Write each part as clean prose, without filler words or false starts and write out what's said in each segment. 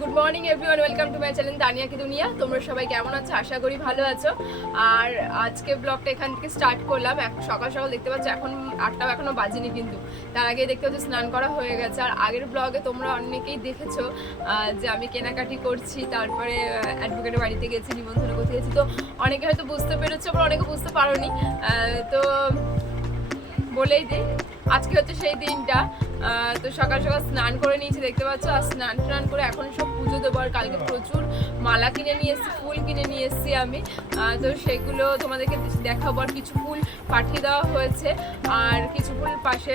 Good morning everyone, welcome to my channel Tania কি দুনিয়া। তোমরা সবাই কেমন আছো? আশা করি ভালো আছো। আর আজকে ব্লগটা এখান থেকে স্টার্ট করলাম। সকাল সকাল দেখতে পাচ্ছ, এখন 8টাও এখনো বাজেনি, কিন্তু তার আগে দেখতে পাচ্ছ স্নান করা হয়ে গেছে। আর আগের ব্লগে তোমরা অনেকেই দেখেছো যে আমি কেনাকাটি করছি, তারপরে অ্যাডভোকেটের বাড়িতে গেছি, নিমন্ত্রণ করতে গেছি। তো অনেকে হয়তো বুঝতে পেরেছো, আবার অনেকে বুঝতে পারোনি। তো বলেই দিই, আজকে হচ্ছে সেই দিনটা। তো সকাল সকাল স্নান করে নিয়েছি দেখতে পাচ্ছ। আর স্নান করে এখন সব পুজো দেবো। আর কালকে প্রচুর মালা কিনে নিয়ে এসেছি, ফুল কিনে নিয়ে এসেছি আমি। তো সেগুলো তোমাদেরকে দেখাবো। আর কিছু ফুল পাঠিয়ে দেওয়া হয়েছে, আর কিছু ফুল পাশে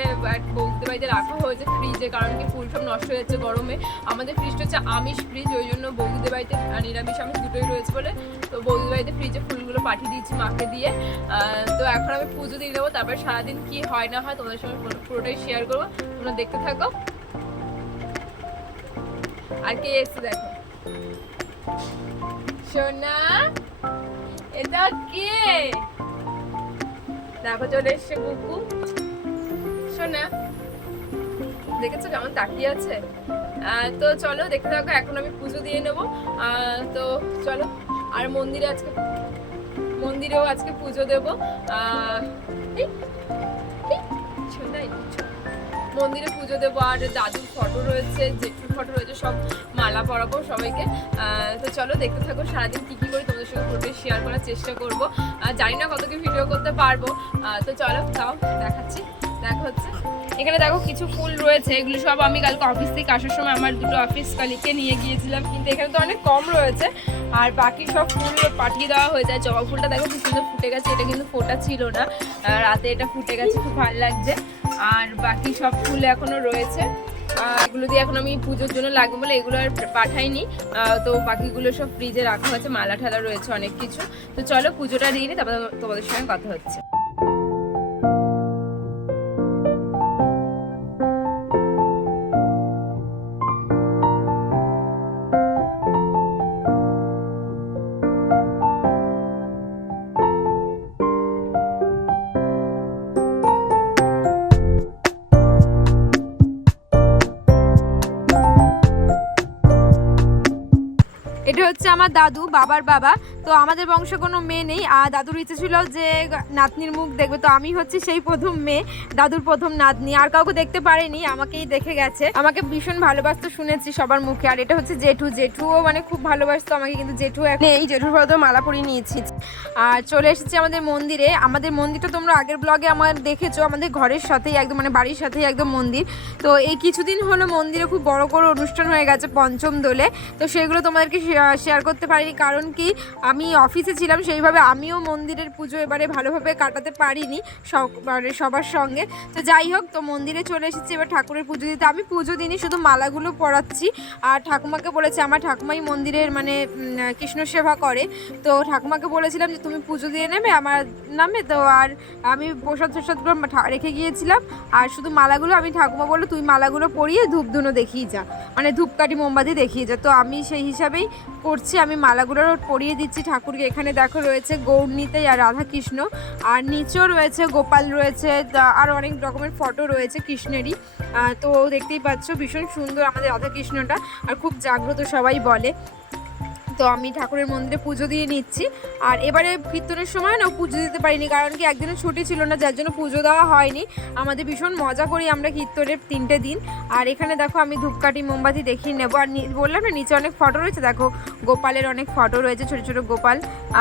বৌদিদের বাড়িতে রাখা হয়েছে ফ্রিজে, কারণ কি ফুল সব নষ্ট হয়েছে গরমে। আমাদের ফ্রিজটা হচ্ছে আমিষ ফ্রিজ, ওই জন্য বৌদিদের বাড়িতে নিরামিষ আমিষ দুটোই রয়েছে বলে তো বৌদিদের বাড়িতে ফ্রিজে ফুলগুলো পাঠিয়ে দিয়েছি মাকে দিয়ে। তো এখন আমি পুজো দিয়ে দেবো, তারপর সারাদিন কি হয় না হয় তোমাদের সঙ্গে পুরোটাই শেয়ার করবো, তোমরা দেখতে থাকো। আর কে এসছে দেখো, সোনা, এটা কে? দেখো চলে এসছে কুকু। সোনা, দেখেছো কেমন তাকিয়ে আছে? তো চলো দেখতে থাকো, এখন আমি পুজো দিয়ে নেবো। তো চলো। আর মন্দিরেও আজকে পুজো দেবো। মন্দিরে পুজো দেবো। আর দাদুর ফটো রয়েছে, জেঠুর ফটো রয়েছে, সব মালা পরাবো সবাইকে। তো চলো দেখতে থাকো, সারাদিন কী কী করি তোমাদের সঙ্গে পুরোটাই শেয়ার করার চেষ্টা করবো। জানি না কত কি ভিডিও করতে পারবো। তো চলো তাও দেখাচ্ছি, দেখা হচ্ছে। এখানে দেখো কিছু ফুল রয়েছে, এগুলো সব আমি কালকে অফিস থেকে আসার সময় আমার দুটো অফিস কালিকে নিয়ে গিয়েছিলাম, কিন্তু এখানে তো অনেক কম রয়েছে। আর বাকি সব ফুল পাঠিয়ে দেওয়া হয়ে যায়। জবা ফুলটা দেখো কি সুন্দর ফুটে গেছে, এটা কিন্তু ফোটা ছিল না, রাতে এটা ফুটে গেছে, খুব ভালো লাগছে। আর বাকি সব ফুল এখনো রয়েছে, এগুলো দিয়ে এখন আমি পুজোর জন্য লাগবে বলে এগুলো আর পাঠাইনি। তো বাকিগুলো সব ফ্রিজে রাখা হয়েছে, মালা ঠালা রয়েছে অনেক কিছু। তো চলো পুজোটা দিয়ে নিই, তারপর তোমাদের সঙ্গে কথা হচ্ছে। এটা হচ্ছে আমার দাদু, বাবার বাবা। তো আমাদের বংশে কোনো মেয়ে নেই, আর দাদুর ইচ্ছে ছিল যে নাতনির মুখ দেখবে। তো আমি হচ্ছে সেই প্রথম মেয়ে, দাদুর প্রথম নাতনি। আর কাউকে দেখতে পারেনি, আমাকেই দেখে গেছে। আমাকে ভীষণ ভালোবাসতো শুনেছি সবার মুখে। আর এটা হচ্ছে জেঠুও মানে খুব ভালোবাসতো আমাকে, কিন্তু জেঠু এখন এই জেঠুর পরে মালা পরিয়ে নিয়েছি। আর চলে এসেছি আমাদের মন্দিরে। আমাদের মন্দিরটা তোমরা আগের ব্লগে আমার দেখেছো, আমাদের ঘরের সাথেই একদম, মানে বাড়ির সাথেই একদম মন্দির। তো এই কিছুদিন হলো মন্দিরে খুব বড় করে অনুষ্ঠান হয়ে গেছে পঞ্চম দোলে। তো সেগুলো তোমাদেরকে শেয়ার করতে পারিনি, কারণ কি আমি অফিসে ছিলাম, সেইভাবে আমিও মন্দিরের পুজো এবারে ভালোভাবে কাটাতে পারিনি সবার সঙ্গে। তো যাই হোক, তো মন্দিরে চলে এসেছি এবার ঠাকুরের পুজো দিতে। আমি পুজো দিনই শুধু মালাগুলো পরাচ্ছি। আর ঠাকুমাকে বলেছি, আমার ঠাকুমাই মন্দিরের মানে কৃষ্ণ সেবা করে। তো ঠাকুমাকে বলেছিলাম যে তুমি পুজো দিয়ে নেবে আমার নামে। তো আর আমি প্রসাদগুলো রেখে গিয়েছিলাম। আর শুধু মালাগুলো আমি, ঠাকুমা বললো তুই মালাগুলো পরিয়ে ধূপধুনো দেখিয়ে যা, মানে ধূপকাঠি মোমবাতি দেখিয়ে যা। তো আমি সেই হিসাবেই করছি, আমি মালাগুলো পরিয়ে দিচ্ছি ঠাকুরকে। এখানে দেখো রয়েছে গৌরনীতাই আর রাধাকৃষ্ণ, আর নিচেও রয়েছে গোপাল রয়েছে, আর অনেক রকমের ফটো রয়েছে কৃষ্ণেরই। তো দেখতেই পাচ্ছ ভীষণ সুন্দর আমাদের রাধাকৃষ্ণটা, আর খুব জাগ্রত সবাই বলে। তো আমি ঠাকুরের মন্দিরে পুজো দিয়ে নিচ্ছি। আর এবারে কীর্তনের সময় না পুজো দিতে পারিনি, কারণ কি একদিনও ছুটি ছিল না, যার জন্য পুজো দেওয়া হয়নি। আমাদের ভীষণ মজা করি আমরা কীর্তনের 3টে দিন। আর এখানে দেখো আমি ধূপকাঠি মোমবাতি দেখিয়ে নেবো। আর বললাম না নিচে অনেক ফটো রয়েছে, দেখো গোপালের অনেক ফটো রয়েছে, ছোটো ছোটো গোপাল।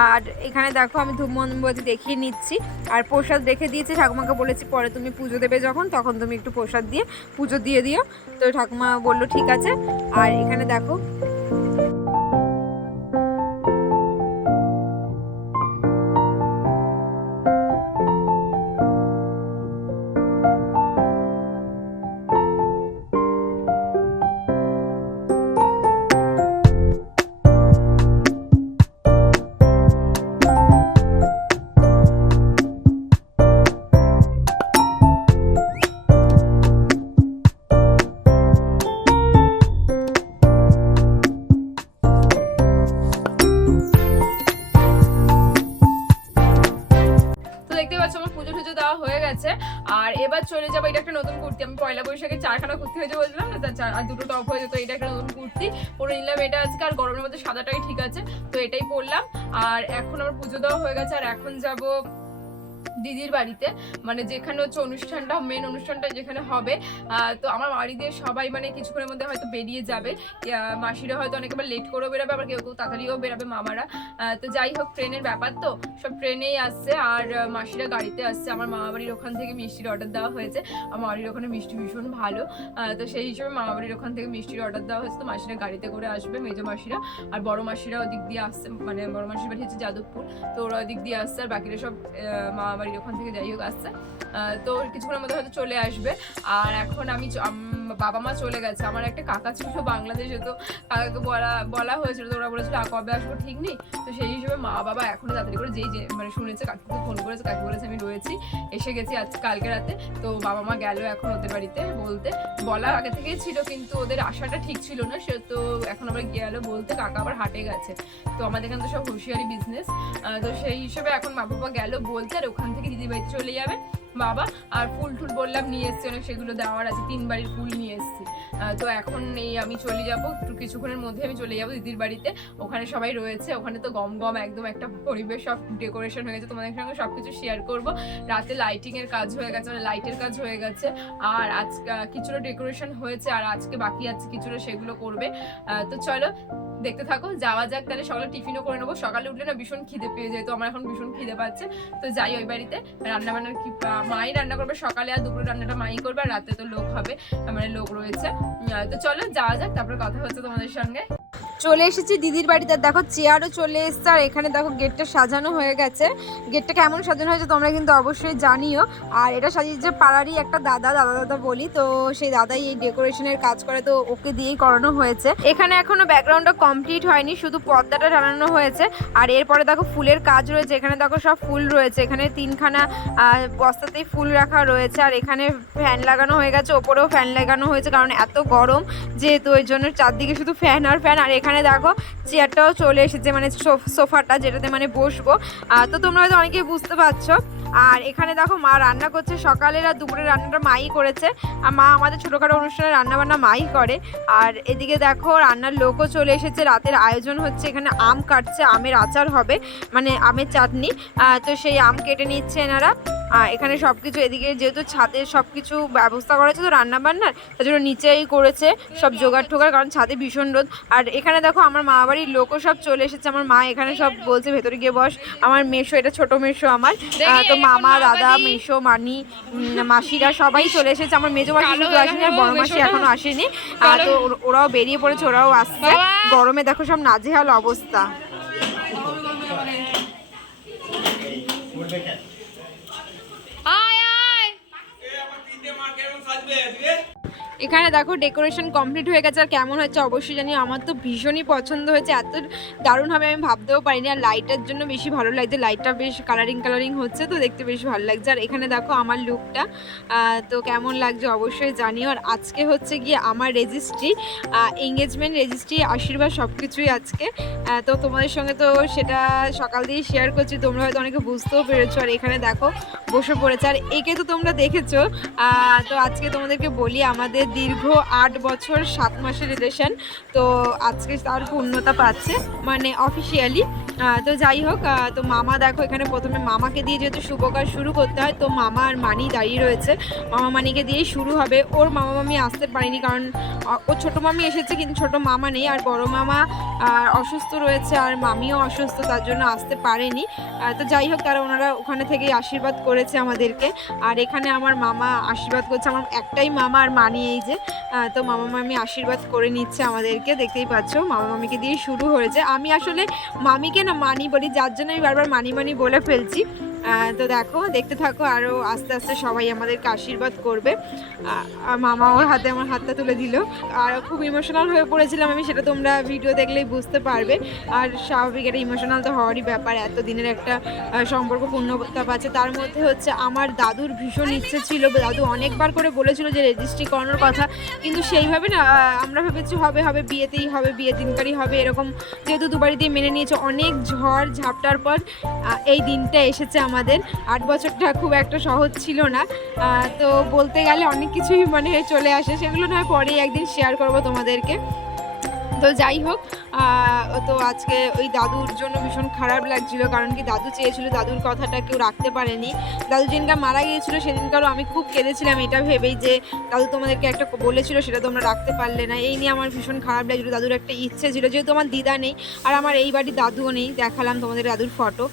আর এখানে দেখো আমি ধূপ মোমবাতি দেখিয়ে নিচ্ছি। আর প্রসাদ রেখে দিয়েছি, ঠাকুমাকে বলেছি পরে তুমি পুজো দেবে যখন, তখন তুমি একটু প্রসাদ দিয়ে পুজো দিয়ে দিও। তো ঠাকুমা বললো ঠিক আছে। আর এখানে দেখো আর এবার চলে যাবো, এটা একটা নতুন কুর্তি, আমি পয়লা বৈশাখে 4খানা কুর্তি হয়েছে বলছিলাম না, তার আর 2টো টপ হয়ে যেত, এটা একটা নতুন কুর্তি পরে নিলাম এটা আজকে। আর গরমের মধ্যে সাদাটাই ঠিক আছে, তো এটাই পরলাম। আর এখন আমার পুজো দেওয়া হয়ে গেছে, আর এখন যাব দিদির বাড়িতে, মানে যেখানে হচ্ছে অনুষ্ঠানটা, মেন অনুষ্ঠানটা যেখানে হবে। তো আমার বাড়ি দিয়ে সবাই মানে কিছুক্ষণের মধ্যে হয়তো বেরিয়ে যাবে, মাসিরা হয়তো অনেকবার লেট করেও বেরোবে, আবার কেউ কেউ তাড়াতাড়িও বেরোবে মামারা। তো যাই হোক, ট্রেনের ব্যাপার তো, সব ট্রেনেই আসছে, আর মাসিরা গাড়িতে আসছে। আমার মামা বাড়ির ওখান থেকে মিষ্টির অর্ডার দেওয়া হয়েছে, আমার বাড়ির ওখানে মিষ্টি ভীষণ ভালো, তো সেই হিসেবে মামা বাড়ির ওখান থেকে মিষ্টির অর্ডার দেওয়া হয়েছে। তো মাসিরা গাড়িতে করে আসবে, মেজো মাসিরা আর বড় মাসিরা ওদিক দিয়ে আসছে, মানে বড় মাসির বাড়ি হচ্ছে যাদবপুর, তো ওরা ওদিক দিয়ে আসছে, আর বাকিরা সব মামা বাড়ির ওখান থেকে যাই হোক আসছে। তো কিছুক্ষণের মধ্যে হয়তো চলে আসবে। আর এখন আমি বাবা মা চলে গেছে, আমার একটা কাকা ছিল বাংলাদেশে, তো কাকাকে বলা হয়েছিল, তো ওরা বলেছিল কবে আসবো ঠিক নেই, তো সেই হিসেবে মা বাবা এখনো তাড়াতাড়ি করে যেই মানে শুনেছে, কাকুকে ফোন করেছে, কাকু বলেছে আমি রয়েছি, এসে গেছি আজ কালকে রাতে। তো বাবা মা গেল এখন ওদের বাড়িতে, বলা আগে থেকেই ছিল, কিন্তু ওদের আশাটা ঠিক ছিল না, সে তো এখন আবার গেল বলতে, কাকা আবার হাটে গেছে। তো আমাদের এখানে তো সব হুঁশিয়ারি বিজনেস, তো সেই হিসেবে এখন মা বাবা গেল বলতে, আর ওখান থেকে দিদির বাড়িতে চলে যাবে বাবা। আর ফুল টুল বললাম নিয়ে এসছি অনেক, সেগুলো দেওয়ার আছে, 3 বাড়ির ফুল নিয়ে এসছি। তো এখন এই আমি চলে যাবো, কিছুক্ষণের মধ্যে আমি চলে যাবো দিদির বাড়িতে, ওখানে সবাই রয়েছে, ওখানে তো গম গম একদম একটা পরিবেশ, সব ডেকোরেশন হয়ে গেছে, তোমাদের সঙ্গে সবকিছু শেয়ার করব। রাতে লাইটিং এর কাজ হয়ে গেছে, মানে লাইটের কাজ হয়ে গেছে, আর আজকে কিছুটা ডেকোরেশন হয়েছে, আর আজকে বাকি আছে কিছুটা, সেগুলো করবে। তো চলো দেখতে থাকো, যাওয়া যাক তাহলে। সকালে টিফিনও করে নেবো, সকালে উঠলে না ভীষণ খিদে পেয়ে যায়, তো আমার এখন ভীষণ খিদে পাচ্ছে। তো যাই ওই বাড়িতে, রান্না বান্নার কি মাই রান্না করবে সকালে, আর দুপুরে রান্নাটা মাই করবে, আর রাতে তো লোক হবে, মানে লোক রয়েছে। তো চলো যাওয়া যাক, তারপরে কথা হচ্ছে তোমাদের সঙ্গে। চলে এসেছি দিদির বাড়িতে, দেখো চেয়ারও চলে এসছে, আর এখানে দেখো গেটটা সাজানো হয়ে গেছে। গেটটা কেমন সাজানো হয়েছে তোমরা কিন্তু অবশ্যই জানিও। আর এটা সাজিয়েছে পাড়ারই একটা দাদা বলি, তো সেই দাদাই এই ডেকোরেশনের কাজ করে, তো ওকে দিয়েই করানো হয়েছে। এখানে এখনো ব্যাকগ্রাউন্ডটা কমপ্লিট হয়নি, শুধু পর্দাটা টানানো হয়েছে। আর এরপরে দেখো ফুলের কাজ রয়েছে, এখানে দেখো সব ফুল রয়েছে, এখানে 3খানা বস্তাতেই ফুল রাখা রয়েছে। আর এখানে ফ্যান লাগানো হয়ে গেছে, ওপরেও ফ্যান লাগানো হয়েছে, কারণ এত গরম যেহেতু, ওই জন্য চারদিকে শুধু ফ্যান আর ফ্যান। আর এখানে দেখো চেয়ারটাও চলে এসেছে, মানে সোফাটা যেটাতে মানে বসবো, তো তোমরা হয়তো অনেকেই বুঝতে পারছো। আর এখানে দেখো মা রান্না করছে, সকালের আর দুপুরের রান্নাটা মাই করেছে, আর মা আমাদের ছোটোখাটো অনুষ্ঠানে রান্নাবান্না মাই করে। আর এদিকে দেখো রান্নার লোকও চলে এসেছে, রাতের আয়োজন হচ্ছে, এখানে আম কাটছে, আমের আচার হবে, মানে আমের চাটনি, তো সেই আম কেটে নিচ্ছে এনারা। এখানে সব কিছু, এদিকে যেহেতু ছাদে সব কিছু ব্যবস্থা করা হয়েছে তো রান্নাবান্নার, তার জন্য নিচেই করেছে সব জোগাড় টোগাড়, কারণ ছাদে ভীষণ রোদ। আর এখানে দেখো আমার মা বাড়ির লোকও সব চলে এসেছে, আমার মা এখানে সব বলছে ভেতরে গিয়ে বস। আমার মেশো, এটা ছোট মেশো আমার, তো মামা দাদা মেশো মাসিরা সবাই চলে এসেছে। আমার মেজো মাসি শুধু আসেনি, আর বড় মাসি এখনো আসেনি, তো ওরাও বেরিয়ে পড়েছে, ওরাও আসছে। গরমে দেখো সব নাজেহাল অবস্থা। এখানে দেখো ডেকোরেশন কমপ্লিট হয়ে গেছে, আর কেমন হয়েছে অবশ্যই জানি, আমার তো ভীষণই পছন্দ হয়েছে, এত দারুণভাবে আমি ভাবতেও পারিনি। আর লাইটের জন্য বেশি ভালো লাগছে, লাইটটা বেশ কালারিং হচ্ছে, তো দেখতে বেশ ভালো লাগছে। আর এখানে দেখো আমার লুকটা, তো কেমন লাগছে অবশ্যই জানিও। আর আজকে হচ্ছে গিয়ে আমার রেজিস্ট্রি, এঙ্গেজমেন্ট রেজিস্ট্রি আশীর্বাদ সব কিছুই আজকে, তো তোমাদের সঙ্গে তো সেটা সকাল দিয়েই শেয়ার করছি, তোমরা হয়তো অনেকে বুঝতেও পেরেছো। আর এখানে দেখো বসে পড়েছে, আর একে তো তোমরা দেখেছো। তো আজকে তোমাদেরকে বলি, আমাদের দীর্ঘ 8 বছর 7 মাসের রিলেশন, তো আজকে তার পূর্ণতা পাচ্ছে, মানে অফিসিয়ালি। তো যাই হোক, তো মামা দেখো এখানে প্রথমে মামাকে দিয়ে যেহেতু শুভ কাজ শুরু করতে হয়, তো মামা আর মানি দাঁড়িয়ে রয়েছে, মামা মানিকে দিয়েই শুরু হবে। ওর মামা মামি আসতে পারেনি, কারণ ওর ছোটো মামি এসেছে কিন্তু ছোটো মামা নেই, আর বড় মামা অসুস্থ রয়েছে, আর মামিও অসুস্থ, তার জন্য আসতে পারেনি। তো যাই হোক, তারা ওনারা ওখানে থেকেই আশীর্বাদ করেছে আমাদেরকে। আর এখানে আমার মামা আশীর্বাদ করছে, আমার একটাই মামা আর মানি, এই যে, তো মামা মামি আশীর্বাদ করে নিচ্ছে আমাদেরকে, দেখতেই পাচ্ছ মামা মামিকে দিয়ে শুরু হয়েছে। আমি আসলে মামিকে না মানি বলি, যার জন্য আমি বারবার মানি বলে ফেলছি। তো দেখো দেখতে থাকো, আরও আস্তে আস্তে সবাই আমাদেরকে আশীর্বাদ করবে। মামা ওর হাতে আমার হাতটা তুলে দিল, আর খুব ইমোশনাল হয়ে পড়েছিলাম আমি, সেটা তোমরা ভিডিও দেখলেই বুঝতে পারবে। আর স্বাভাবিক এটা ইমোশনাল তো হওয়ারই ব্যাপার, এত দিনের একটা সম্পর্ক পূর্ণতা পাচ্ছে। তার মধ্যে হচ্ছে আমার দাদুর ভীষণ ইচ্ছে ছিল, দাদু অনেকবার করে বলেছিল যে রেজিস্ট্রি করানোর কথা, কিন্তু সেইভাবে না আমরা ভেবেছি হবে বিয়েতেই হবে, বিয়ে দিনকারই হবে এরকম, যেহেতু দুবারই দিয়ে মেনে নিয়েছে। অনেক ঝড় ঝাপটার পর এই দিনটা এসেছে আমাদের। 8 বছরটা খুব একটা সহজ ছিল না, তো বলতে গেলে অনেক কিছুই মানে চলে আসে, সেগুলো নয় পরেই একদিন শেয়ার করব তোমাদেরকে। তো যাই হোক, তো আজকে ওই দাদুর জন্য ভীষণ খারাপ লাগছিল, কারণ কি দাদু চেয়েছিল, দাদুর কথাটা কেউ রাখতে পারেনি। দাদু যেদিনকার মারা গিয়েছিল সেদিনকারও আমি খুব কেঁদেছিলাম এটা ভেবেই যে দাদু তোমাদেরকে একটা বলেছিল সেটা তোমরা রাখতে পারলে না, এই নিয়ে আমার ভীষণ খারাপ লাগছিল। দাদুর একটা ইচ্ছে ছিল, যেহেতু আমার দিদা নেই আর আমার এই বাড়ির দাদুও নেই, দেখালাম তোমাদের দাদুর ফটো,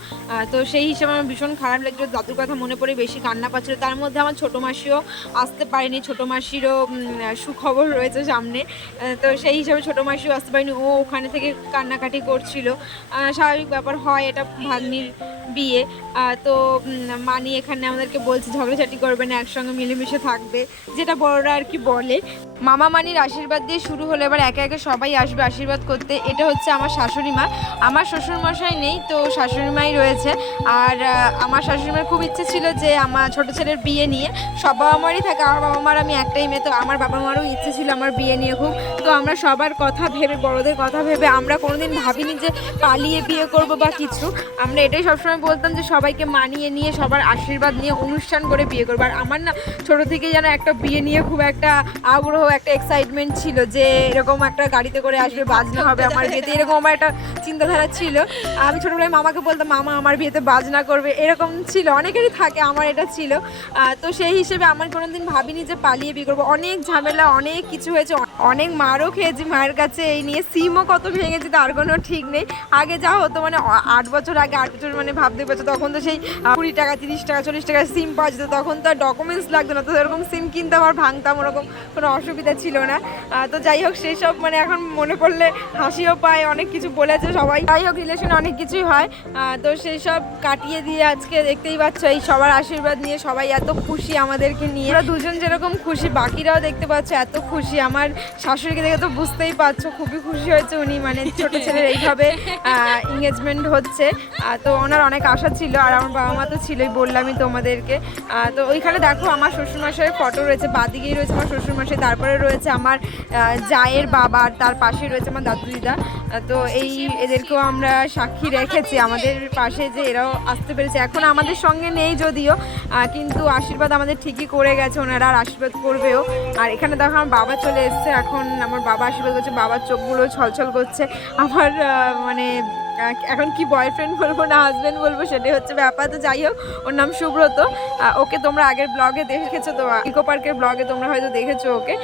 তো সেই হিসেবে আমার ভীষণ খারাপ লাগছিল। দাদুর কথা মনে পড়ে বেশি কান্না পাচ্ছিল। তার মধ্যে আমার ছোটো মাসিও আসতে পারেনি, ছোটো মাসিরও সুখবর রয়েছে সামনে, তো সেই হিসাবে ছোটো মাসিও আসতে পারেনি, ও ওখানে থেকে কান্নাকাটি করছিল। স্বাভাবিক ব্যাপার হয়, এটা ভাগ্নির বিয়ে, তো মানি এখানে আমাদেরকে বলছে ঝগড়াঝাটি করবে না, একসঙ্গে মিলেমিশে থাকবে, যেটা বড়রা আর কি বলে। মামা মানির আশীর্বাদ দিয়ে শুরু হলো, এবার একে একে সবাই আসবে আশীর্বাদ করতে। এটা হচ্ছে আমার শাশুড়ি মা, আমার শ্বশুরমশাই নেই, তো শাশুড়ি মাই রয়েছে। আর আমার শাশুড়িমার খুব ইচ্ছে ছিল যে আমার ছোটো ছেলের বিয়ে নিয়ে, সব বাবা মারই থাকে, আমার বাবা মার আমি একটাই মেয়ে, তো আমার বাবা মারও ইচ্ছে ছিল আমার বিয়ে নিয়ে খুব। তো আমরা সবার কথা ভেবে, বড়দের কথা ভেবে, আমরা কোনোদিন ভাবিনি যে পালিয়ে বিয়ে করব বা কিছু। আমরা এটাই সবসময় বলতাম যে সবাইকে মানিয়ে নিয়ে, সবার আশীর্বাদ নিয়ে অনুষ্ঠান করে বিয়ে করবো। আর আমার না ছোটো থেকেই যেন একটা বিয়ে নিয়ে খুব একটা আগ্রহ, একটা এক্সাইটমেন্ট ছিল যে এরকম একটা গাড়িতে করে আসবে, বাজনা হবে আমার বিয়েতে, এরকম আমার একটা চিন্তাধারা ছিল। আমি ছোটোবেলায় মামাকে বলতাম মামা আমার বিয়েতে বাজনা করবে, এরকম ছিল, অনেকেরই থাকে, আমার এটা ছিল। তো সেই হিসেবে আমার কোনোদিন ভাবিনি যে পালিয়ে বিয়ে করবো। অনেক ঝামেলা, অনেক কিছু হয়েছে, অনেক মারও খেয়েছি মায়ের কাছে এই নিয়ে, সিমও কত ভেঙেছি তার কোনো ঠিক নেই। আগে যা হতো মানে 8 বছর আগে, 8 বছর মানে ভাবতে পারছো, তখন তো সেই 20 টাকা 30 টাকা 40 টাকা সিম পাওয়া যেত, তখন তো আর ডকুমেন্টস লাগতো না, তো এরকম সিম কিনতাম আর ভাঙতাম, ওরকম কোনো অসুবিধা ছিল না। তো যাই হোক, সেই সব মানে এখন মনে পড়লে হাসিও পায়, অনেক কিছু বলেছে সবাই, যাই হোক রিলেশনে অনেক কিছুই হয়। তো সেই সব কাটিয়ে দিয়ে আজকে দেখতেই পাচ্ছ এই সবার আশীর্বাদ নিয়ে সবাই এত খুশি আমাদেরকে নিয়ে। আমরা দুজন যেরকম খুশি, বাকিরাও দেখতে পাচ্ছ এত খুশি। আমার শাশুড়িকে দেখে তো বুঝতেই পারছো, খুবই খুশি হয়েছে উনি, মানে ছোটো ছেলের এইভাবে এঙ্গেজমেন্ট হচ্ছে। তো ওনার অনেক আশা ছিল, আর আমার বাবা মা তো ছিলই, বললামই তোমাদেরকে। তো ওইখানে দেখো আমার শ্বশুরমশাইয়ের ফটো রয়েছে, বাদিকেই রয়েছে আমার শ্বশুরমশাই, তারপরে রয়েছে আমার জায়ের বাবা, আর তার পাশে রয়েছে আমার দাদু দিদা। তো এদেরকেও আমরা সাক্ষী রেখেছি আমাদের পাশে, যে এরাও আসতে পেরেছে। এখন আমাদের সঙ্গে নেই যদিও, কিন্তু আশীর্বাদ আমাদের ঠিকই করে গেছে ওনারা, আর আশীর্বাদ করবেও। আর এখানে দেখো আমার বাবা চলে এসছে, এখন আমার বাবা আশীর্বাদ করছে, বাবার চোখগুলো ছলছল করছে। আমার মানে এখন কি বয়ফ্রেন্ড বলবো না হাজব্যান্ড বলবো সেটাই হচ্ছে ব্যাপার। তো যাই হোক, ওর নাম সুব্রত, ওকে তোমরা আগের ব্লগে দেখেছো, তো ইকো পার্কের ব্লগে তোমরা হয়তো দেখেছো ওকে।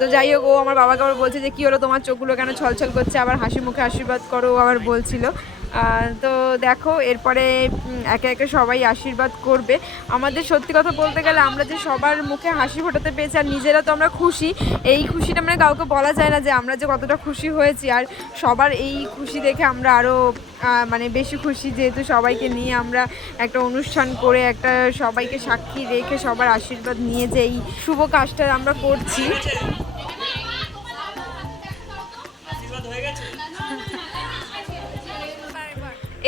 তো যাই হোক, ও আমার বাবাকে আবার বলছে যে কী হলো তোমার চোখগুলো কেন ছলছল করছে, আবার হাসি মুখে আশীর্বাদ করো আবার বলছিল। তো দেখো এরপরে একে একে সবাই আশীর্বাদ করবে আমাদের। সত্যি কথা বলতে গেলে আমরা যে সবার মুখে হাসি ফোটাতে পেরেছি, আর নিজেরা তো আমরা খুশি, এই খুশিটা মানে কাউকে বলা যায় না যে আমরা যে কতটা খুশি হয়েছি। আর সবার এই খুশি দেখে আমরা আরও মানে বেশি খুশি, যেহেতু সবাইকে নিয়ে আমরা একটা অনুষ্ঠান করে, একটা সবাইকে সাক্ষী রেখে সবার আশীর্বাদ নিয়ে যে এই শুভ কাজটা আমরা করছি।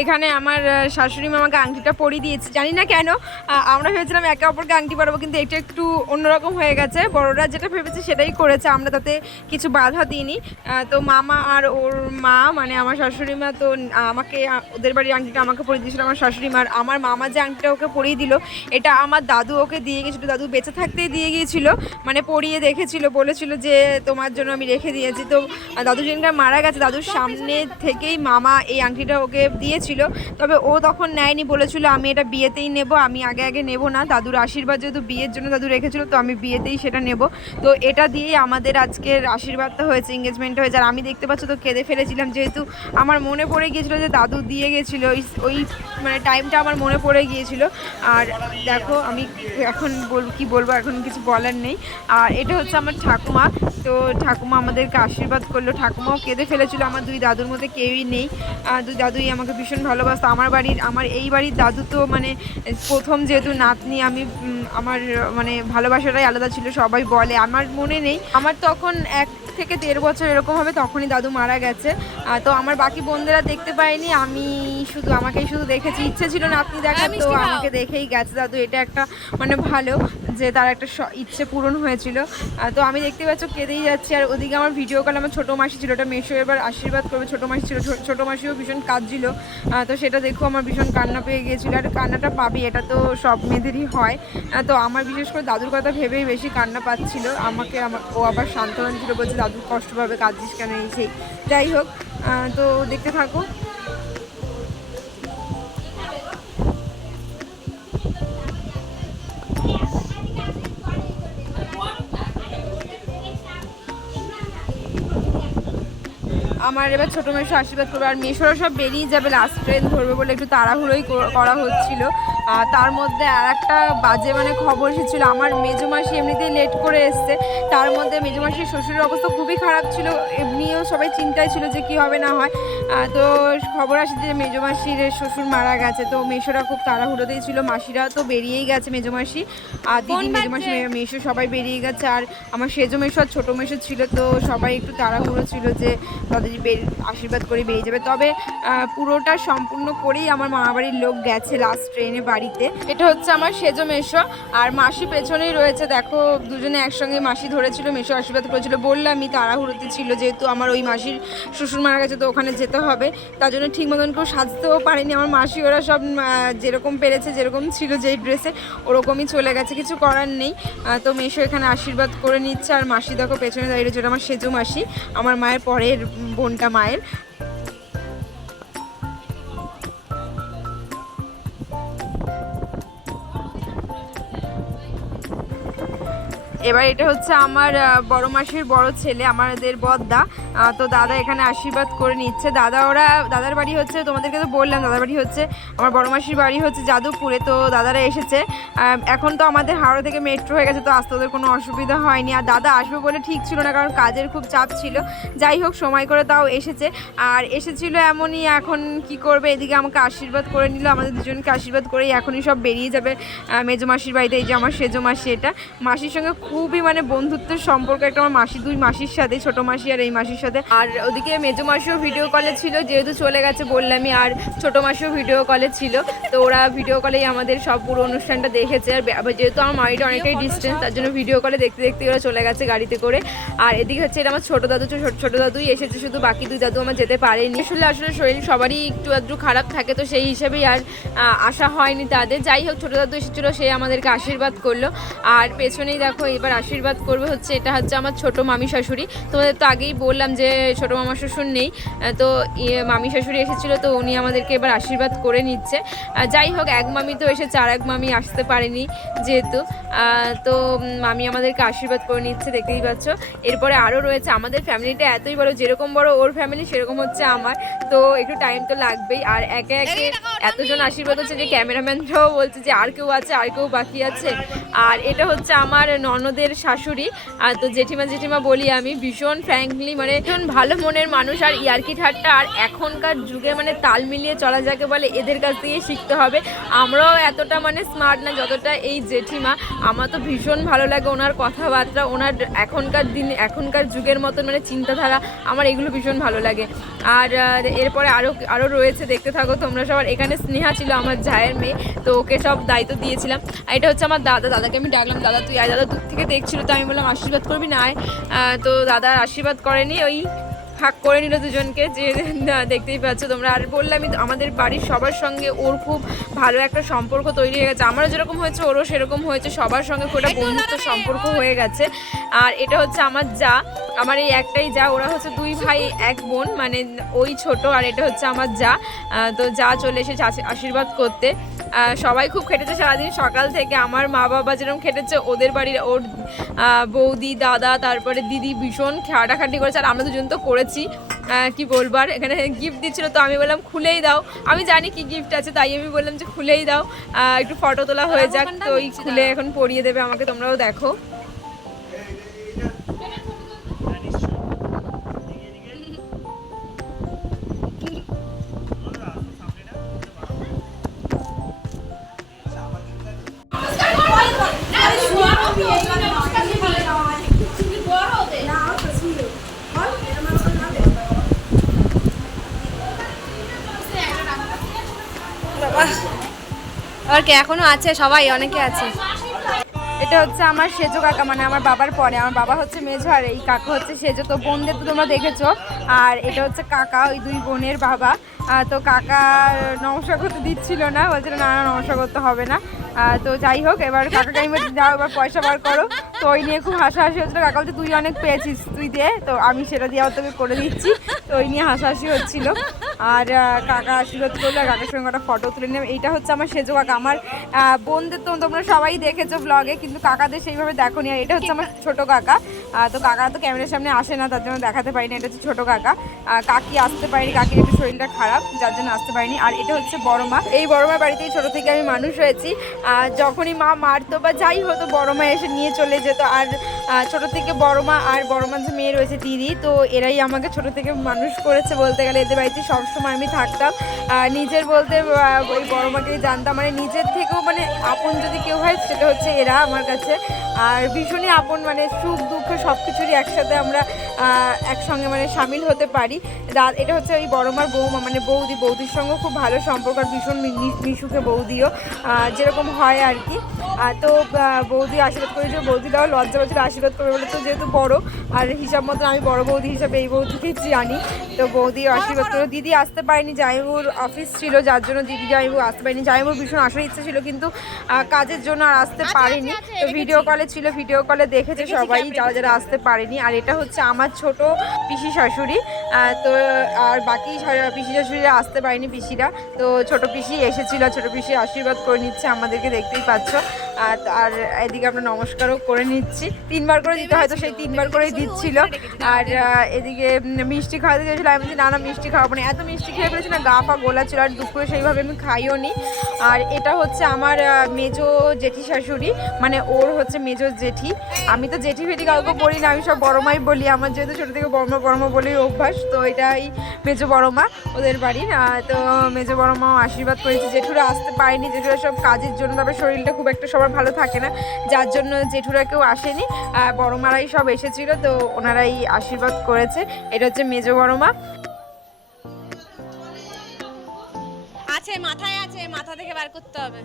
এখানে আমার শাশুড়ি মামাকে আংটিটা পরিয়ে দিয়েছে, জানি না কেন, আমরা ভেবেছিলাম একে অপরকে আংটি পরাবো, কিন্তু এটা একটু অন্যরকম হয়ে গেছে। বড়রা যেটা ভেবেছে সেটাই করেছে, আমরা তাতে কিছু বাধা দিইনি। তো মামা আর ওর মা মানে আমার শাশুড়ি মা, তো আমাকে ওদের বাড়ির আংটিটা আমাকে পরিয়ে দিয়েছিল আমার শাশুড়ি মা। আমার মামা যে আংটিটা ওকে পরিয়ে দিল, এটা আমার দাদু ওকে দিয়ে গিয়েছিলো, দাদু বেঁচে থাকতেই দিয়ে গিয়েছিল, মানে পরিয়ে দেখেছিল, বলেছিল যে তোমার জন্য আমি রেখে দিয়েছি। তো দাদু যেদিনকার মারা গেছে, দাদুর সামনে থেকেই মামা এই আংটিটা ওকে দিয়ে ছিল, তবে ও তখন নেয়নি, বলেছিল আমি এটা বিয়েতেই নেব, আমি আগে নেব না, দাদুর আশীর্বাদ যেহেতু বিয়ের জন্য দাদু রেখেছিল, তো আমি বিয়েতেই সেটা নেব। তো এটা দিয়েই আমাদের আজকের আশীর্বাদটা হয়েছে, এঙ্গেজমেন্টটা হয়েছে। আর আমি দেখতে পাচ্ছ তো কেঁদে ফেলেছিলাম, যেহেতু আমার মনে পড়ে গিয়েছিলো যে দাদু দিয়ে গেছিলো, ওই মানে টাইমটা আমার মনে পড়ে গিয়েছিল। আর দেখো আমি এখন কি বলবো, এখন কিছু বলার নেই। আর এটা হচ্ছে আমার ঠাকুমা, তো ঠাকুমা আমাদেরকে আশীর্বাদ করলো, ঠাকুমাও কেঁদে ফেলেছিল। আমার দুই দাদুর মধ্যে কেউই নেই, দুই দাদুই আমাকে ভীষণ ভালোবাসতো। আমার এই বাড়ির দাদু তো মানে প্রথম যেহেতু নাতনি আমি, আমার মানে ভালোবাসাটাই আলাদা ছিল, সবাই বলে। আমার মনে নেই, আমার তখন 1 থেকে 1.5 বছর এরকম হবে, তখনই দাদু মারা গেছে। তো আমার বাকি বোনদেরা দেখতে পাইনি, আমাকেই শুধু দেখেছি, ইচ্ছে ছিল নাতনি দেখার, তো আমাকে দেখেই গেছে দাদু, এটা একটা মানে ভালো। যে তার একটা ইচ্ছে পূরণ হয়েছিল। তো আমি দেখতে পাচ্ছ কেঁদেই যাচ্ছি। আর ওদিকে আমার ভিডিও কল আমার ছোটো মাসি ছিল, ওটা মেশো এবার আশীর্বাদ করবে, ছোটো মাসি ছিল, ছোটো মাসিও ভীষণ কাঁদছিল। তো সেটা দেখো আমার ভীষণ কান্না পেয়ে গিয়েছিলো। আর কান্নাটা পাবি, এটা তো সব মেয়েদেরই হয়। তো আমার বিশেষ করে দাদুর কথা ভেবেই বেশি কান্না পাচ্ছিল। ও আবার সান্ত্বনা ছিল, বলছে দাদু কষ্ট পাবে, কাঁদছিস কেন, এই সেই। যাই হোক, তো দেখতে থাকো। আমার এবার ছোটো মেশো আশীর্বাদ করবে, আর মেশোরা সব বেরিয়ে যাবে, লাস্ট ট্রেন ধরবে বলে একটু তাড়াহুড়োই করা হচ্ছিল। তার মধ্যে আর একটা বাজে মানে খবর এসেছিলো, আমার মেজো মাসি এমনিতেই লেট করে এসছে, তার মধ্যে মেজো মাসির শ্বশুরের অবস্থা খুবই খারাপ ছিল, এমনিও সবাই চিন্তায় ছিল যে কী হবে না হয়। তো খবর আসে যে মেজো মাসির শ্বশুর মারা গেছে। তো মেশোরা খুব তাড়াহুড়োতেই ছিল, মাসিরা তো বেরিয়েই গেছে, মেজো মাসি আর দিদি, মেজো মাসি, মেশো সবাই বেরিয়ে গেছে। আর আমার সেজো মেশো আর ছোটো মেশো ছিল, তো সবাই একটু তাড়াহুড়ো ছিল যে তাদের আশীর্বাদ করে বেরিয়ে যাবে। তবে পুরোটা সম্পূর্ণ করেই আমার মামাবাড়ির লোক গেছে লাস্ট ট্রেনে বাড়িতে। এটা হচ্ছে আমার সেজো মেশো, আর মাসি পেছনেই রয়েছে, দেখো দুজনে একসঙ্গে মাসি ধরেছিল, মেশো আশীর্বাদ করেছিল। বললামই তাড়াহুড়োতে ছিল, যেহেতু আমার ওই মাসির শ্বশুর মারা গেছে, তো ওখানে যেতে হবে, তার জন্য ঠিক মতন কেউ সাজতেও পারেনি। আমার মাসি ওরা সব যেরকম পেরেছে, যেরকম ছিল যেই ড্রেসে, ওরকমই চলে গেছে, কিছু করার নেই। তো মেশো এখানে আশীর্বাদ করে নিচ্ছে, আর মাসি দেখো পেছনে দাঁড়িয়ে রয়েছে, আমার সেজো মাসি, আমার মায়ের পরের বোনটা মায়ের। এবার এটা হচ্ছে আমার বড় মাসির বড় ছেলে, আমাদের বদ্দা। তো দাদা এখানে আশীর্বাদ করে নিচ্ছে। দাদার বাড়ি হচ্ছে, তোমাদেরকে তো বললাম দাদার বাড়ি হচ্ছে, আমার বড় মাসির বাড়ি হচ্ছে যাদবপুরে। তো দাদারা এসেছে, এখন তো আমাদের হাওড়া থেকে মেট্রো হয়ে গেছে, তো আসতে ওদের কোনো অসুবিধা হয়নি। আর দাদা আসবে বলে ঠিক ছিল না, কারণ কাজের খুব চাপ ছিল। যাই হোক, সময় করে তাও এসেছে। আর এসেছিল এমনই, এখন কি করবে, এদিকে আমাকে আশীর্বাদ করে নিল, আমাদের দুজনকে আশীর্বাদ করেই এখনই সব বেরিয়ে যাবে মেজো মাসির বাড়িতে। এই যে আমার সেজো মাসি, এটা মাসির সঙ্গে খুবই মানে বন্ধুত্বের সম্পর্ক একটা আমার মাসি, দুই মাসির সাথে, ছোটো মাসি আর এই মাসির সাথে। আর ওদিকে মেজো মাসিও ভিডিও কলে ছিল, যেহেতু চলে গেছে বললামই, আর ছোটো মাসিও ভিডিও কলে ছিল। তো ওরা ভিডিও কলেই আমাদের সব পুরো অনুষ্ঠানটা দেখেছে। আর যেহেতু আমার বাড়িটা অনেকটাই ডিস্টেন্স, তার জন্য ভিডিও কলে দেখতে দেখতে ওরা চলে গেছে গাড়িতে করে। আর এদিকে হচ্ছে এটা আমার ছোটো দাদু, ছোটো দাদুই এসেছে, শুধু বাকি দুই দাদু আমার যেতে পারেনি। আসলে শরীর সবারই একটু আধটু খারাপ থাকে, তো সেই হিসেবেই আর আসা হয়নি তাদের। যাই হোক, ছোটো দাদু এসেছিলো, সে আমাদেরকে আশীর্বাদ করলো। আর পেছনেই দেখো এবার আশীর্বাদ করবে হচ্ছে, এটা হচ্ছে আমার ছোটো মামি শাশুড়ি। তোমাদের তো আগেই বললাম যে ছোটো মামা শ্বশুর নেই, তো মামি শাশুড়ি এসেছিলো, তো উনি আমাদেরকে এবার আশীর্বাদ করে নিচ্ছে। যাই হোক, এক মামি তো এসেছে, আর এক মামি আসতে পারেনি যেহেতু, তো মামি আমাদেরকে আশীর্বাদ করে নিচ্ছে, দেখতেই পাচ্ছ। এরপরে আরও রয়েছে, আমাদের ফ্যামিলিটা এতই বড়, যেরকম বড় ওর ফ্যামিলি সেরকম হচ্ছে আমার, তো একটু টাইম তো লাগবেই। আর একে একে এতজন আশীর্বাদ হচ্ছে যে ক্যামেরাম্যানরাও বলছে যে আর কেউ আছে, আর কেউ বাকি আছে। আর এটা হচ্ছে আমার ননদের শাশুড়ি, আর তো জেঠিমা বলি আমি, ভীষণ ফ্র্যাঙ্কলি মানে ভীষণ ভালো মনের মানুষ, আর ইয়ার্কি ঠাট্টা, আর এখনকার যুগে মানে তাল মিলিয়ে চলা যাকে বলে, এদের কাছ থেকে শিখতে হবে। আমরাও এতটা মানে স্মার্ট না যতটা এই জেঠিমা। আমার তো ভীষণ ভালো লাগে ওনার কথাবার্তা, ওনার এখনকার যুগের মতন মানে চিন্তাধারা, আমার এগুলো ভীষণ ভালো লাগে। আর এরপরে আরও রয়েছে, দেখতে থাকো তোমরা সবার। এখানে স্নেহা ছিল আমার জায়ের মেয়ে, তো ওকে সব দায়িত্ব দিয়েছিলাম। আর এটা হচ্ছে আমার দাদাকে আমি ডাকলাম, দাদা তুই আয়। দাদা দূর থেকে দেখছিল, তো আমি বললাম আশীর্বাদ করবি না, আয়। তো দাদা আশীর্বাদ করেনি, ওই ভাগ করে নিল দুজনকে, যে দেখতেই পাচ্ছ তোমরা। আর বললামই আমাদের বাড়ির সবার সঙ্গে ওর খুব ভালো একটা সম্পর্ক তৈরি হয়ে গেছে, আমারও যেরকম হয়েছে ওরও সেরকম হয়েছে, সবার সঙ্গে খুব একটা বন্ধুত্ব সম্পর্ক হয়ে গেছে। আর এটা হচ্ছে আমার যা, আমার এই একটাই যা, ওরা হচ্ছে দুই ভাই এক বোন, মানে ওই ছোট। আর এটা হচ্ছে আমার যা, তো যা চলে এসেছে আশীর্বাদ করতে। সবাই খুব খেটেছে সারাদিন সকাল থেকে, আমার মা বাবা যেরকম খেটেছে, ওদের বাড়ির ওর বৌদি, দাদা, তারপরে দিদি ভীষণ খাটাখাটি করেছে। আর আমরা দুজন তো করেছি, কি বলবার। এখানে গিফট দিচ্ছিলো, তো আমি বললাম খুলেই দাও, আমি জানি কি গিফট আছে, তাই আমি বললাম যে খুলেই দাও, একটু ফটো তোলা হয়ে যাক। তো ওই খুলে এখন পরিয়ে দেবে আমাকে, তোমরাও দেখো। আর কে এখনো আছে, সবাই অনেকে আছে। এটা হচ্ছে আমার সেজো কাকা, মানে আমার বাবার পরে। আমার বাবা হচ্ছে মেজো আর এই কাকা হচ্ছে সেজো। তো বোনদের তো তোমরা দেখেছো। আর এটা হচ্ছে কাকা, ওই দুই বোনের বাবা। তো কাকা নমস্কার করতে দিচ্ছিল না, বলছিল না না নমস্কার করতে হবে না। তো যাই হোক, এবার কাকাকে আমি বলছি যাও এবার পয়সা বার করো। তো ওই নিয়ে খুব হাসাহাসি হচ্ছিলো। কাকা বলছে তুই অনেক পেয়েছিস, তুই দে। তো আমি সেটা দিয়ে তোকে করে দিচ্ছি। তো ওই নিয়ে হাসাহাসি হচ্ছিল। আর কাকা আশীর্বাদ করলো, আর কাকার সঙ্গে একটা ফটো তুলে নিলাম। এইটা হচ্ছে আমার সেজো কাকা। আমার বোনদের তো তোমরা সবাই দেখেছো ব্লগে, কিন্তু কাকাদের সেইভাবে দেখো নি। আর এটা হচ্ছে আমার ছোট কাকা। তো কাকা তো ক্যামেরার সামনে আসে না, তার জন্য দেখাতে পারিনি। এটা হচ্ছে ছোট কাকা। কাকি আসতে পারিনি, কাকির একটু শরীরটা খারাপ, যার জন্য আসতে পারিনি। আর এটা হচ্ছে বড় মা। এই বড় মার বাড়িতেই ছোট থেকে আমি মানুষ হয়েছি। যখনই মা মারতো বা যাই হতো, বড় মা এসে নিয়ে চলে যেত। আর ছোট থেকে বড় মা আর বড় মার যে মেয়ে রয়েছে দিদি, তো এরাই আমাকে ছোট থেকে মানুষ করেছে বলতে গেলে। এদের বাড়িতে সবসময় আমি থাকতাম। নিজের বলতে ওই বড় মাকেই জানতাম, মানে নিজের থেকেও মানে আপন যদি কেউ হয় সেটা হচ্ছে এরা আমার কাছে। আর ভীষণই আপন, মানে সুখ দুঃখ সব কিছুরই একসাথে আমরা একসঙ্গে মানে সামিল হতে পারি। এটা হচ্ছে ওই বড় মার বৌমা, মানে বৌদির সঙ্গে খুব ভালো সম্পর্ক। আর ভীষণ মিশুকে বৌদিও যেরকম হয় আর কি। তো বৌদি আশীর্বাদ করেছিল, বৌদিরাও লজ্জা করছিল আশীর্বাদ করবে বলে। তো যেহেতু বড়, আর হিসাব মতন আমি বড় বৌদি হিসাবে এই বৌদিকেই জানি। তো বৌদি আশীর্বাদ করে। দিদি আসতে পারেনি, জামাইবাবুর অফিস ছিল, যার জন্য দিদি জামাইবাবু আসতে পারেনি। জামাইবাবুর ভীষণ আসার ইচ্ছে ছিল, কিন্তু কাজের জন্য আর আসতে পারেনি। তো ভিডিও কলে ছিল, ভিডিও কলে দেখেছে সবাই যারা যারা আসতে পারেনি। আর এটা হচ্ছে আমার ছোট পিসি শাশুড়ি। তো আর বাকি পিসি শাশুড়িরা আসতে পারেনি, পিসিরা। তো ছোট পিসি এসেছিল, ছোট পিসি আশীর্বাদ করে নিচ্ছে আমাদেরকে, দেখতেই পাচ্ছ। আর এদিকে আমরা নমস্কারও করে নিচ্ছি। 3 বার করে দিতে, হয়তো সেই 3 বার করেই দিচ্ছিল। আর এদিকে মিষ্টি খাওয়াতে গেছিলো, আমি বলছি না না মিষ্টি খাওয়াবো না। এত মিষ্টি খেয়ে ফেলেছি না, গা পা গোলা ছিল। আর দুপুরে সেইভাবে আমি খাইও নি। আর এটা হচ্ছে আমার মেজো জেঠি শাশুড়ি, মানে ওর হচ্ছে মেজো জেঠি। আমি তো জেঠি ফেটি কাউকে বলি না, আমি সব বড় মাই বলি। আমার যেহেতু ছোটো থেকে বড় মা বলেই অভ্যাস। তো এটাই মেজো বড় মা ওদের বাড়ির। তো মেজো বড় মাও আশীর্বাদ করেছি। জেঠুরা আসতে পারেনি, জেঠুরা সব কাজের জন্য, তারপরে শরীরটা খুব একটা সবার ভালো থাকে না, যার জন্য জেঠুরা কেউ আসেনি। বড় মারাই সব এসেছিল, তো ওনারাই আশীর্বাদ করেছে। এটা হচ্ছে মেজো বড় মা। আছে মাথায় আছে, মাথা থেকে বার করতে হবে।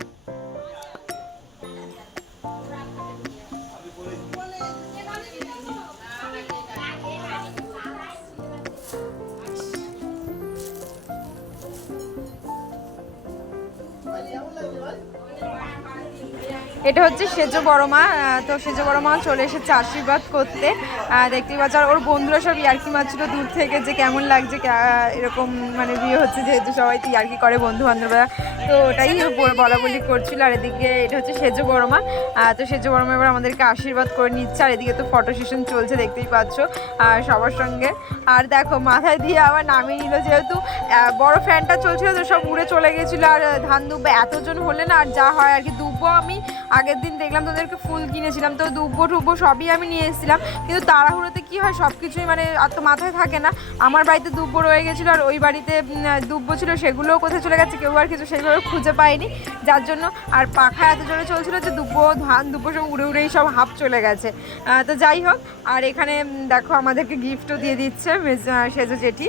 এটা হচ্ছে সেজো বড় মা। তো সেজো বড় মা চলে এসেছে আশীর্বাদ করতে, দেখতেই পাচ্ছ। আর ওর বন্ধুরা সব ইয়ার্কি মারছিল দূর থেকে, যে কেমন লাগছে এরকম মানে বিয়ে হচ্ছে, যেহেতু সবাই তো ইয়ার্কি করে বন্ধু বান্ধবরা। তো ওটাই বলা বলি করছিল। আর এদিকে এটা হচ্ছে সেজো বড় মা। তো সেজো বড় মা এবার আমাদেরকে আশীর্বাদ করে নিচ্ছে। আর এদিকে তো ফটো সেশন চলছে, দেখতেই পাচ্ছ সবার সঙ্গে। আর দেখো মাথায় দিয়ে আবার নামিয়ে নিল, যেহেতু বড় ফ্যানটা চলছিল তো সব উড়ে চলে গেছিলো। আর ধান দুব্বো এতজন হলে না, আর যা হয় আর কি। দুব্বো আমি আগের দিন দেখলাম তোদেরকে ফুল কিনেছিলাম, তো দুব্বো টুব্বো সবই আমি নিয়ে এসেছিলাম। কিন্তু তাড়াহুড়োতে কি হয় সব কিছুই মানে আর তো মাথায় থাকে না। আমার বাড়িতে দুব্বো রয়ে গেছিলো, আর ওই বাড়িতে দুব্বো ছিল, সেগুলোও কোথায় চলে গেছে কেউ আর কিছু সেইভাবে খুঁজে পায়নি, যার জন্য। আর পাখা এত জোরে চলছিল যে ধান দুব্বো সব উড়ে উড়েই সব হাফ চলে গেছে। তো যাই হোক, আর এখানে দেখো আমাদেরকে গিফটও দিয়ে দিচ্ছে সেজো জেঠি।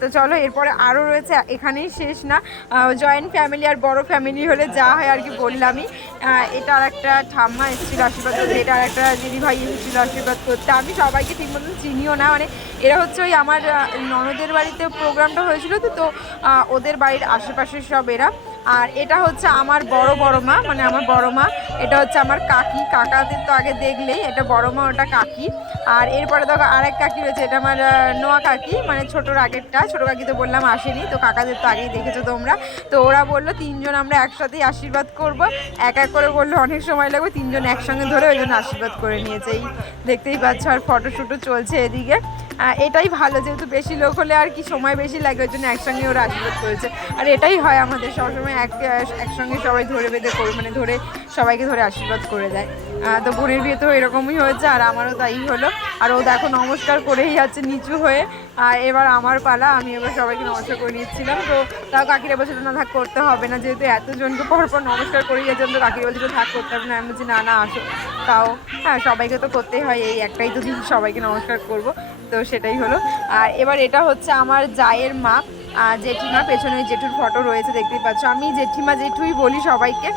তো চলো, এরপরে আরও রয়েছে, এখানেই শেষ না। জয়েন্ট ফ্যামিলি আর বড় ফ্যামিলি হলে যা হয় আর কি বললামই। এটা আর একটা ঠাম্মা এসেছিলো আশীর্বাদ করতে, এটা আর একটা দিদিভাই এসেছিলো আশীর্বাদ করতে। আমি সবাইকে ঠিক মতন চিনিও না, মানে এরা হচ্ছে ওই আমার ননদের বাড়িতে প্রোগ্রামটা হয়েছিল, তো ওদের বাড়ির আশেপাশের সব এরা। আর এটা হচ্ছে আমার বড় মা, মানে আমার বড় মা। এটা হচ্ছে আমার কাকি, কাকাদের তো আগে দেখলেই, এটা বড় মা, ওটা কাকি। আর এরপরে দেখো আর এক কাকি রয়েছে, এটা আমার নোয়া কাকি, মানে ছোটোর আগেরটা। ছোটো কাকি তো বললাম আসেনি, তো কাকাদের তো আগেই দেখেছো তোমরা। তো ওরা বললো 3 জন আমরা একসাথেই আশীর্বাদ করব। এক এক করে বললো অনেক সময় লাগবে, 3 জন একসঙ্গে ধরে ওই জন্য আশীর্বাদ করে নিয়েছে। এই দেখতেই পাচ্ছ। আর ফটোশ্যুটও চলছে এদিকে। এটাই ভালো, যেহেতু বেশি লোক হলে আর কি সময় বেশি লাগে, ওই জন্য একসঙ্গে ওরা আশীর্বাদ করেছে। আর এটাই হয় আমাদের সবসময়, একসঙ্গে সবাই ধরে বেঁধে করে, মানে ধরে সবাইকে ধরে আশীর্বাদ করে দেয়। তো বোনের বিয়ে তো এরকমই হয়েছে, আর আমারও তাই হলো। আর ও দেখো নমস্কার করেই যাচ্ছে নিচু হয়ে। আর এবার আমার পালা, আমি এবার সবাইকে নমস্কার করে নিচ্ছিলাম। তো তাও কাকিরা বলছিল না থাক করতে হবে না, যেহেতু এতজনকে পরপর নমস্কার করে গেছিলাম, তো কাকিরা বলছিল থাক করতে হবে না। আমি বলছি না না আসো, তাও হ্যাঁ সবাইকে তো করতেই হয়, এই একটাই তো দিন সবাইকে নমস্কার করব। তো সেটাই হলো। আর এবার এটা হচ্ছে আমার জায়ের মা, জেঠিমা, পেছনে ওই জেঠুর ফটো রয়েছে দেখতেই পাচ্ছ। আমি জেঠিমা জেঠুই বলি সবাইকে,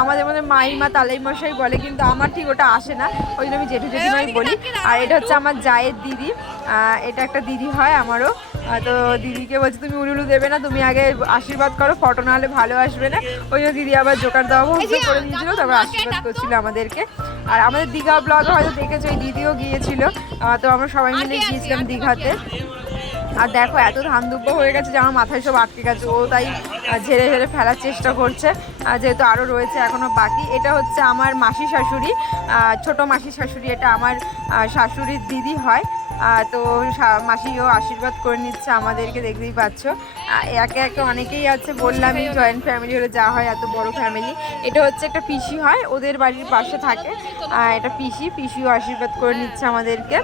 আমাদের মধ্যে মাইমা তালাই মশাই বলে, কিন্তু আমার ঠিক ওটা আসে না, ওই জন্য আমি জেঠু জেঠিমাই বলি। আর এটা হচ্ছে আমার জায়ের দিদি, এটা একটা দিদি হয় আমারও। তো দিদিকে বলছি তুমি উলুলু দেবে না, তুমি আগে আশীর্বাদ করো, ফটো না হলে ভালো আসবে না। ওই জন্য দিদি আবার জোকার দেওয়া বন্ধ করে দিয়েছিল, তারপর আশীর্বাদ করছিল আমাদেরকে। আর আমাদের দীঘা ব্লগে হয়তো দেখেছো, ওই দিদিও গিয়েছিল, তো আমরা সবাই মিলে গিয়েছিলাম দীঘাতে। আর দেখো এত ধান দুব্বো হয়ে গেছে যে আমার মাথায় সব আটকে গেছে, ও তাই ঝেড়ে ঝেড়ে ফেলার চেষ্টা করছে, যেহেতু আরও রয়েছে এখনও বাকি। এটা হচ্ছে আমার মাসি শাশুড়ি, ছোট মাসি শাশুড়ি, এটা আমার শাশুড়ির দিদি হয়। তো মাসিও আশীর্বাদ করে নিচ্ছে আমাদেরকে, দেখতেই পাচ্ছ। একে একে অনেকেই আছে, বললামই জয়েন্ট ফ্যামিলি হলে যা হয়, এত বড় ফ্যামিলি। এটা হচ্ছে একটা পিসি হয়, ওদের বাড়ির পাশে থাকে, এটা পিসিও আশীর্বাদ করে নিচ্ছে আমাদেরকে।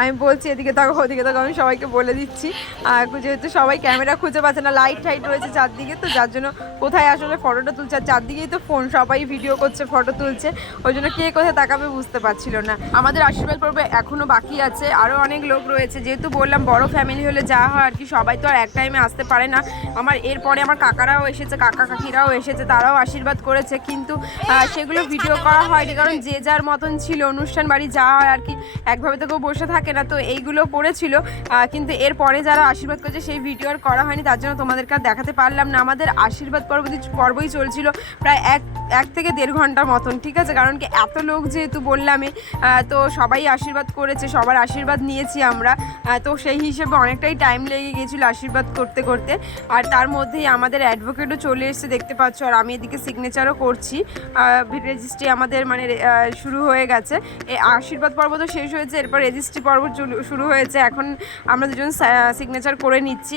আমি বলছি এদিকে থাকো ওদিকে থাকো, আমি সবাইকে বলে দিচ্ছি, যেহেতু সবাই ক্যামেরা খুঁজে পাচ্ছে না, লাইট টাইট রয়েছে চারদিকে, তো যার জন্য কোথায় আসলে ফটোটা তুলছে, আর চারদিকেই তো ফোন, সবাই ভিডিও করছে, ফটো তুলছে, ওই জন্য কে কোথায় তাকাবে বুঝতে পারছিল না। আমাদের আশীর্বাদ পর্ব এখনও বাকি আছে, আরও অনেক লোক রয়েছে, যেহেতু বললাম বড় ফ্যামিলি হলে যা হয় আর কি, সবাই তো আর এক টাইমে আসতে পারে না। আমার এরপরে আমার কাকারাও এসেছে, কাকা কাকিরাও এসেছে, তারাও আশীর্বাদ করেছে, কিন্তু সেগুলো ভিডিও করা হয়নি, কারণ যে যার মতন ছিল, অনুষ্ঠান বাড়ি যা হয় আর কি, একভাবে তো কেউ বসে থাকে না, তো এইগুলো করেছিল, কিন্তু এরপরে যারা আশীর্বাদ করেছে সেই ভিডিও আর করা হয়নি, তার জন্য তোমাদেরকে আর দেখাতে পারলাম না। আমাদের আশীর্বাদ পর্বই চলছিল প্রায় এক থেকে 1.5 ঘন্টার মতন, ঠিক আছে, কারণ কি এত লোক যেহেতু বললামই, তো সবাই আশীর্বাদ করেছে, সবার আশীর্বাদ নিয়েছি আমরা, তো সেই হিসেবে অনেকটাই টাইম লেগে গিয়েছিলো আশীর্বাদ করতে করতে। আর তার মধ্যেই আমাদের অ্যাডভোকেটও চলে এসেছে দেখতে পাচ্ছ, আর আমি এদিকে সিগনেচারও করছি, রেজিস্ট্রি আমাদের মানে শুরু হয়ে গেছে। এই আশীর্বাদ পর্ব তো শেষ হয়েছে, এরপর রেজিস্ট্রি পর্ব শুরু হয়েছে, এখন আমরা দুজন সিগনেচার করে নিচ্ছি।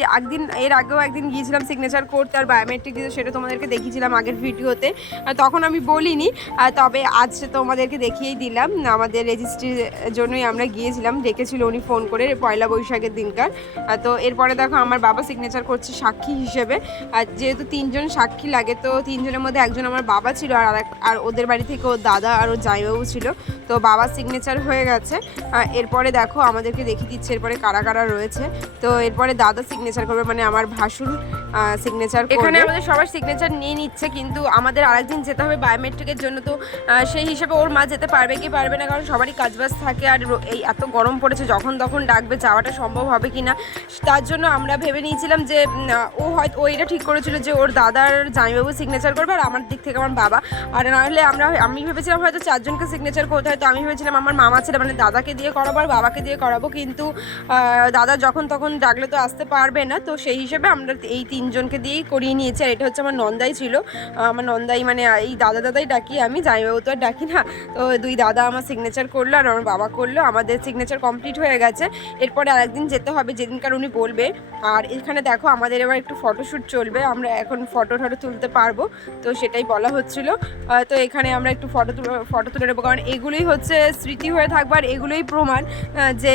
এর আগেও একদিন গিয়েছিলাম সিগনেচার করতে আর বায়োমেট্রিক দিতে, সেটা তোমাদেরকে দেখিয়েছিলাম আগের ভিডিওতে, তখন আমি বলিনি, তবে আজ তোমাদেরকে দেখিয়েই দিলাম। আমাদের রেজিস্ট্রির জন্যই আমরা গিয়েছিলাম, ডেকেছিল উনি ফোন করে পয়লা বৈশাখের দিনকার। তো এরপরে দেখো আমার বাবা সিগনেচার করছে সাক্ষী হিসেবে, আর যেহেতু 3 জন সাক্ষী লাগে, তো 3 জনের মধ্যে একজন আমার বাবা ছিল, আর ওদের বাড়ি থেকে ওর দাদা আর ওর জামাইবাবু ছিল, তো বাবার সিগনেচার হয়ে গেছে। এরপরে দেখো আমাদেরকে দেখিয়ে দিচ্ছে এরপরে কারা কারা রয়েছে। তো এরপরে দাদা সিগনেচার করবে, মানে আমার ভাসুর সিগনেচার করবে। এখানে আমাদের সবার সিগনেচার নিয়ে নিচ্ছে, কিন্তু আমাদের আরেকদিন যেতে হবে বায়োমেট্রিকের জন্য, তো সেই হিসেবে ওর মা যেতে পারবে কি পারবে না, কারণ সবারই কাজবাজ থাকে, আর এই এত গরম পড়েছে, যখন তখন ডাকবে, যাওয়াটা সম্ভব হবে কি না, তার জন্য আমরা ভেবে নিয়েছিলাম যে ও এটা ঠিক করেছিল যে ওর দাদার জামাইবাবু সিগনেচার করবে, আর আমার দিক থেকে আমার বাবা, আর নাহলে আমি ভেবেছিলাম হয়তো 4 জনকে সিগনেচার করতে হয়, তো আমি ভেবেছিলাম আমার মামা ছেলে মানে দাদাকে দিয়ে করাবো আর বাবাকে দিয়ে করাবো, কিন্তু দাদা যখন তখন ডাকলে তো আসতে পারবে না, তো সেই হিসেবে আমরা এই 3 জনকে দিয়েই করিয়ে নিয়েছি। আর এটা হচ্ছে আমার নন্দাই ছিল, আমার নন্দাই মানে এই দাদাই ডাকি আমি, জামাইবাবু তো আর ডাকি না, তো 2 দাদা আমার সিগনেচার করলো আর আমার বাবা করলো, আমাদের সিগনেচার কমপ্লিট হয়ে গেছে। এরপরে আরেকদিন যেতে হবে যেদিনকার উনি বলবে। আর এখানে দেখো আমাদের এবার একটু ফটোশ্যুট চলবে, আমরা এখন ফটো তুলতে পারবো, তো সেটাই বলা হচ্ছিল। তো এখানে আমরা একটু ফটো তুলে নেবো, কারণ এগুলোই হচ্ছে স্মৃতি হয়ে থাকবে, আর এগুলোই প্রমাণ যে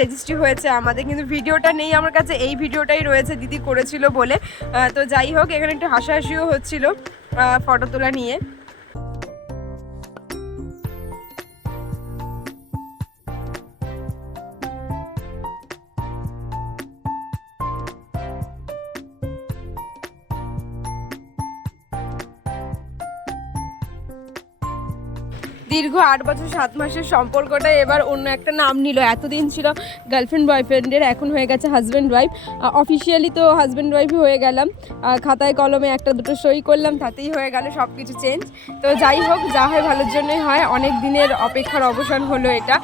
রেজিস্ট্রি হয়েছে আমাদের। কিন্তু ভিডিওটা নেই আমার কাছে, এই ভিডিওটাই রয়েছে, দিদি করেছিল বলে। তো যাই হোক, এখানে একটু হাসাহাসিও হচ্ছিল ফটো তোলা নিয়ে। দীর্ঘ 8 বছর 7 মাসের সম্পর্কটা এবার অন্য একটা নাম নিল। এতদিন ছিল গার্লফ্রেন্ড বয়ফ্রেন্ডের, এখন হয়ে গেছে হাজব্যান্ড ওয়াইফ। অফিসিয়ালি তো হাজব্যান্ড ওয়াইফই হয়ে গেলাম, খাতায় কলমে 1-2 সই করলাম, তাতেই হয়ে গেল সব কিছু চেঞ্জ। তো যাই হোক, যা হয় ভালোর জন্যই হয়, অনেক দিনের অপেক্ষার অবসান হলো এটা,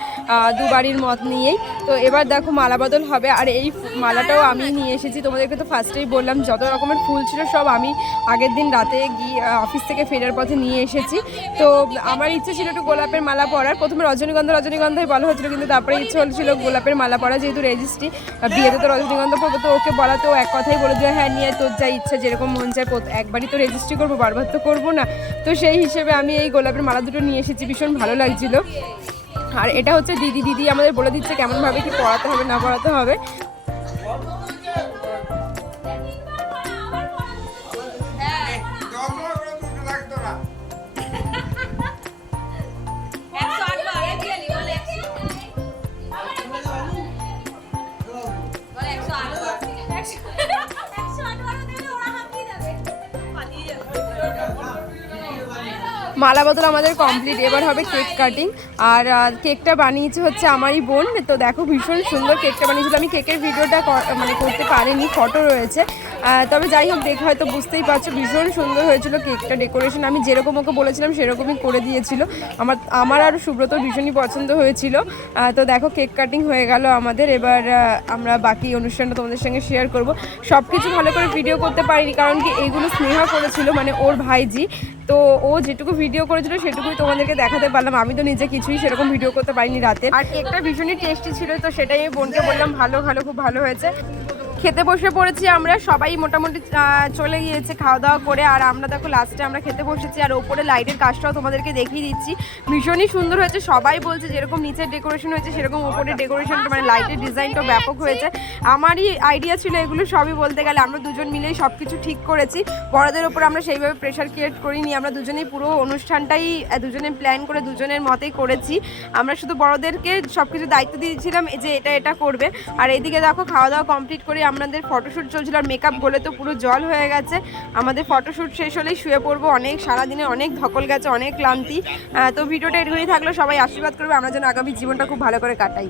দুবারই মত নিয়েই। তো এবার দেখো মালা বদল হবে, আর এই মালাটাও আমি নিয়ে এসেছি, তোমাদেরকে তো ফার্স্টেই বললাম যত রকমের ফুল ছিল সব আমি আগের দিন রাতে গিয়ে অফিস থেকে ফেরার পথে নিয়ে এসেছি। তো আমার ইচ্ছে ছিল একটু গোলাপের মালা পরার, প্রথমে রজনীগন্ধাই বলা হচ্ছিল, কিন্তু তারপরে ইচ্ছে হচ্ছিল গোলাপের মালা পরা, যেহেতু রেজিস্ট্রি, বিয়েতে তো রজনীগন্ধা পরবো, তো ওকে বলা, তো এক কথাই বলে দিও হ্যাঁ নিয়ে তোর যা ইচ্ছা যেরকম মন চায়, একবারই তো রেজিস্ট্রি করবো, বারবার তো করবো না। তো সেই হিসেবে আমি এই গোলাপের মালা দুটো নিয়ে এসেছি, ভীষণ ভালো লাগছিল। আর এটা হচ্ছে দিদি আমাদের বলে দিচ্ছে কেমনভাবে কি পড়াতে হবে না পড়াতে হবে। মালা বদল আমাদের কমপ্লিট, এবার হবে কেক কাটিং। আর কেকটা বানিয়েছে হচ্ছে আমারই বোন। তো দেখো ভীষণ সুন্দর কেকটা বানিয়েছিল। আমি কেকের ভিডিওটা মানে করতে পারিনি, ফটো রয়েছে। তবে যাই হোক, দেখে হয়তো বুঝতেই পারছো ভীষণ সুন্দর হয়েছিল কেকটা। ডেকোরেশন আমি যেরকম ওকে বলেছিলাম সেরকমই করে দিয়েছিল। আমার আর সুব্রত ভীষণই পছন্দ হয়েছিল। তো দেখো কেক কাটিং হয়ে গেল আমাদের। এবার আমরা বাকি অনুষ্ঠানটা তোমাদের সঙ্গে শেয়ার করব। সব কিছু ভালো করে ভিডিও করতে পারিনি, কারণ কি এইগুলো স্নেহা করেছিল, মানে ওর ভাইজি। তো ও যেটুকু ভিডিও করেছিল সেটুকুই তোমাদেরকে দেখাতে পারলাম। আমি তো নিজে কিছুই সেরকম ভিডিও করতে পারিনি রাতে। আর কেকটা ভীষণই টেস্টি ছিল, তো সেটাই আমি বোনকে বললাম ভালো খুব ভালো হয়েছে। খেতে বসে পড়েছি আমরা, সবাই মোটামুটি চলে গিয়েছে খাওয়া দাওয়া করে। আর আমরা দেখো লাস্টে আমরা খেতে বসেছি। আর ওপরে লাইটের কাজটাও তোমাদেরকে দেখিয়ে দিচ্ছি, ভীষণই সুন্দর হয়েছে। সবাই বলছে যেরকম নিচের ডেকোরেশন হয়েছে সেরকম ওপরের ডেকোরেশনটা, মানে লাইটের ডিজাইনটা ব্যাপক হয়েছে। আমারই আইডিয়া ছিল এগুলো সবই, বলতে গেলে আমরা দুজন মিলেই সব কিছু ঠিক করেছি। বড়দের ওপর আমরা সেইভাবে প্রেশার ক্রিয়েট করিনি, আমরা দুজনেই পুরো অনুষ্ঠানটাই দুজনে প্ল্যান করে দুজনের মতেই করেছি। আমরা শুধু বড়দেরকে সব কিছু দায়িত্ব দিয়েছিলাম যে এটা করবে। আর এইদিকে দেখো খাওয়া দাওয়া কমপ্লিট করে আমাদের ফটোশ্যুট চলছিল। আর মেকআপ বলে তো পুরো জল হয়ে গেছে। আমাদের ফটোশ্যুট শেষ হলেই শুয়ে পড়বো। অনেক সারাদিনে অনেক ধকল গেছে, অনেক ক্লান্তি। তো ভিডিওটা এরকমই থাকলো, সবাই আশীর্বাদ করবে আমরা যেন আগামী জীবনটা খুব ভালো করে কাটাই।